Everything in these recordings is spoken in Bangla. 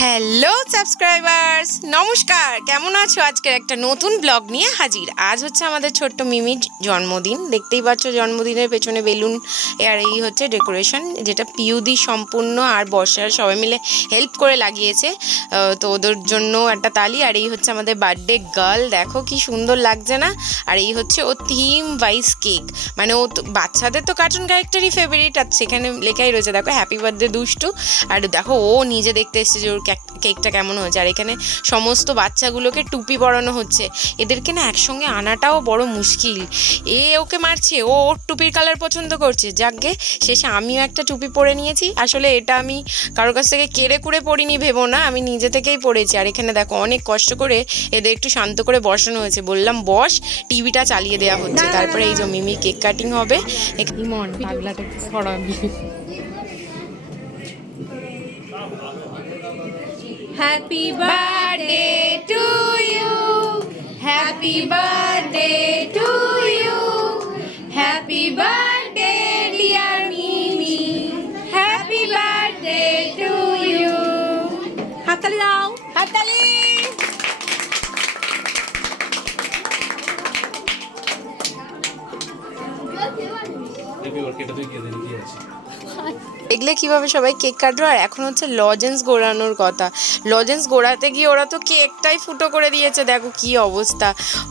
হ্যালো সাবস্ক্রাইবার্স, নমস্কার। কেমন আছো? আজকের একটা নতুন ব্লগ নিয়ে হাজির। আজ হচ্ছে আমাদের ছোট্ট মিমির জন্মদিন। দেখতেই পাচ্ছ জন্মদিনের পেছনে বেলুন আর এই হচ্ছে ডেকোরেশন, যেটা পিউদি সম্পূর্ণ আর বর্ষার সবাই মিলে হেল্প করে লাগিয়েছে। তো ওদের জন্য একটা তালি। আর এই হচ্ছে আমাদের বার্থডে গার্ল, দেখো কি সুন্দর লাগছে না? আর এই হচ্ছে ও থিম ওয়াইজ কেক, মানে ও বাচ্চাদের তো কার্টুন ক্যারেক্টারই ফেভারিট, আর সেখানে লেখাই রয়েছে দেখো হ্যাপি বার্থডে দুষ্টু। আর দেখো ও নিজে দেখতে এসছে যে ওর কেকটা কেমন হয়েছে। আর এখানে সমস্ত বাচ্চাগুলোকে টুপি পরানো হচ্ছে। এদেরকে না একসঙ্গে আনাটাও বড় মুশকিল। ওকে মারছে, ওর টুপির কালার পছন্দ করছে। যাকগে শেষে আমিও একটা টুপি পরে নিয়েছি। আসলে এটা আমি কারোর কাছ থেকে কেড়ে কুড়ে পরিনি ভেবো না, আমি নিজে থেকেই পড়েছি। আর এখানে দেখো অনেক কষ্ট করে এদের একটু শান্ত করে বসানো হয়েছে। বললাম বস, টিভিটা চালিয়ে দেওয়া হচ্ছে। তারপরে এই যে মিমি কেক কাটিং হবে। ইমন পাগলাটা সরাবি। Happy birthday to you. Happy birthday to you. Happy birthday dear Mimi. Happy birthday to you. হাততালি দাও, হাততালি। দেখলে কিভাবে সবাই কেক কাটলো। আর এখন হচ্ছে লজেন্স গোড়ানোর কথা। লজেন্স গোড়াতে গিয়ে ওরা তো কেকটাই ফুটো করে দিয়েছে, দেখো কি অবস্থা।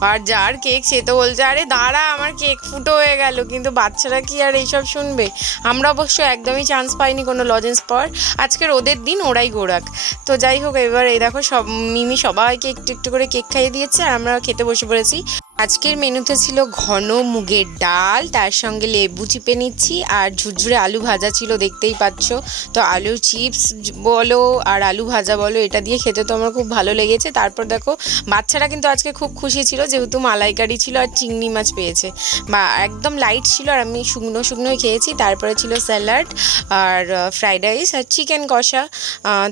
আর যার কেক সে তো বলছে আরে দাঁড়া আমার কেক ফুটো হয়ে গেল। কিন্তু বাচ্চারা কি আর এইসব শুনবে? আমরা অবশ্য একদমই চান্স পাইনি কোনো লজেন্স পাওয়ার। আজকের ওদের দিন, ওরাই গোড়াক। তো যাই হোক, এবার এই দেখো সব মিমি সবাইকে একটু একটু করে কেক খাইয়ে দিয়েছে আর আমরা খেতে বসে পড়েছি। আজকের মেনুতে ছিল ঘন মুগের ডাল, তার সঙ্গে লেবু চিপে নিচ্ছি, আর ঝুরঝুরে আলু ভাজা ছিল, দেখতেই পাচ্ছ। তো আলু চিপস বলো আর আলু ভাজা বলো, এটা দিয়ে খেতে তো আমার খুব ভালো লেগেছে। তারপর দেখো বাচ্চারা কিন্তু আজকে খুব খুশি ছিল, যেহেতু মালাইকারি ছিল আর চিংড়ি মাছ পেয়েছে। বা একদম লাইট ছিল আর আমি শুকনো শুকনোই খেয়েছি। তারপরে ছিল স্যালাড আর ফ্রাইড রাইস আর চিকেন কষা।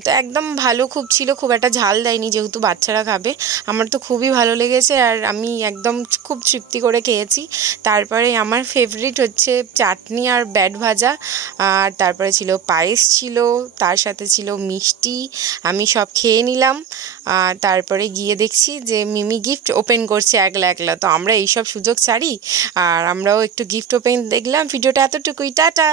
তো একদম ভালো খুব ছিল, খুব একটা ঝাল দেয়নি যেহেতু বাচ্চারা খাবে। আমার তো খুবই ভালো লেগেছে আর আমি একদম খুব তৃপ্তি করে খেয়েছি। তারপরে আমার ফেভারিট হচ্ছে চাটনি আর ব্যাট ভাজা। আর তারপরে ছিল পায়েস ছিল, তার সাথে ছিল মিষ্টি। আমি সব খেয়ে নিলাম। আর তারপরে গিয়ে দেখছি যে মিমি গিফট ওপেন করছে একলা একলা। তো আমরা এইসব সুযোগ ছাড়ি, আর আমরাও একটু গিফট ওপেন দেখলাম। ভিডিওটা এতটুকুই, টাটা।